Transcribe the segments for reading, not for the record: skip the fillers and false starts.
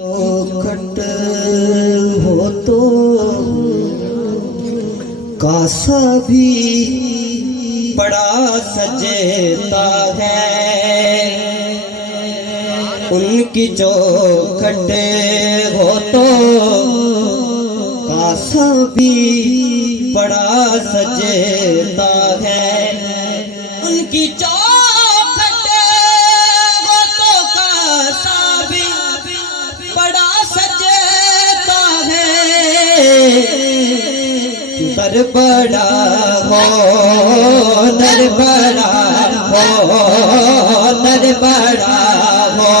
खट हो तो कासा भी बड़ा सजता है। उनकी चौखट हो तो कासा भी बड़ा सजता है। उनकी चौखट हो तो कासा भी बड़ा सजता है। दर बड़ा हो दर बड़ा हो दर बड़ा हो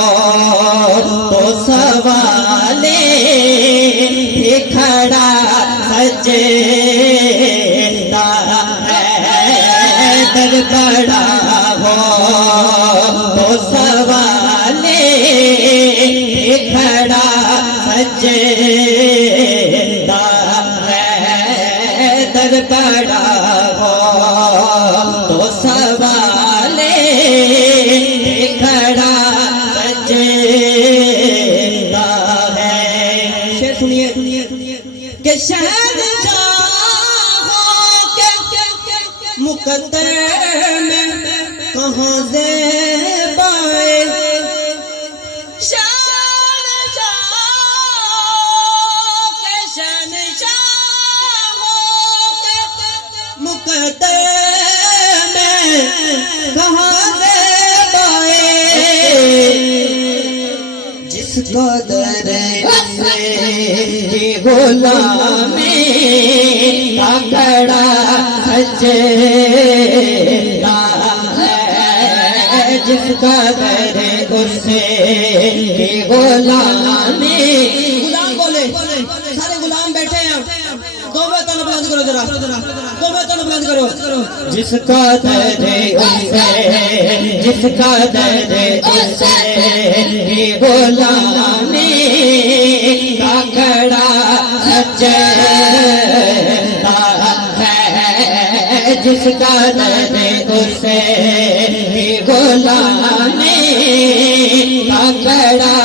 तो सवाले खड़ा सजता है। दर बड़ा हो तो सवाले खड़ा सजता है। दर बड़ा हो तो सवाले खड़ा सजता है। शेर सुनिए कि शहंशाहों के मुकद्दर में कहाँ ज़ेबाए मुकद्दर में कहाँ ज़ेबाए। जिसका दर की गुलामी का खड़ा सजता है। जिसका दर उससे की गुलामी। गुलाम बोले सारे गुलाम बैठे हैं। दो में तन बंद करो जरा, दो में तन बंद करो। जिसका दर उससे जिसका दर उससे की गुलामी का खड़ा सजता है। जिसका दर उससे की गुलामी का खड़ा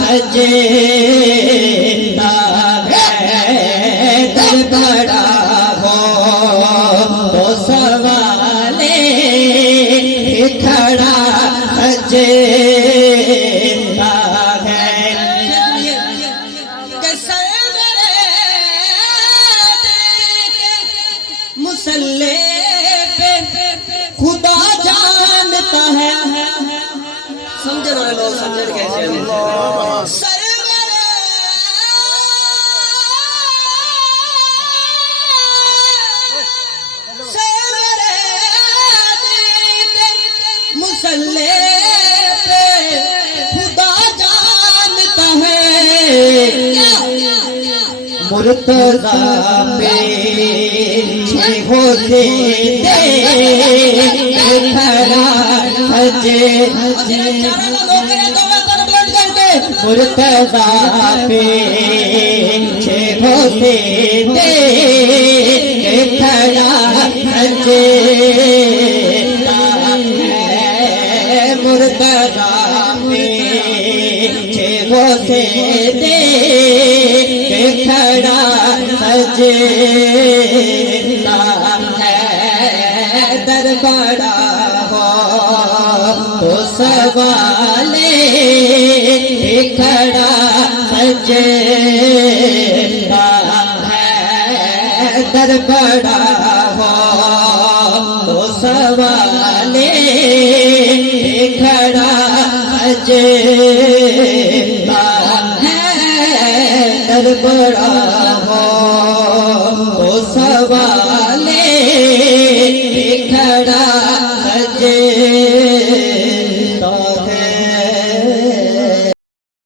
सजता है। दर बड़ा हो तो सवाले खड़ा सजता है। मुसल्ले पे खुदा जानता है। समझ रहे लोग, समझ कैसे मुसल्ले पे खुदा जानता है। मुर्तज़ा पे होते खड़ा मुर्तज़ा पे होते खड़ा सजता है। मुर्तज़ा पे होते खड़ा सजता है। दर बड़ा हो तो सवाले खड़ा सजता है। दर बड़ा हो तो सवाले खड़ा सजता है। दर बड़ा हो तो सवाले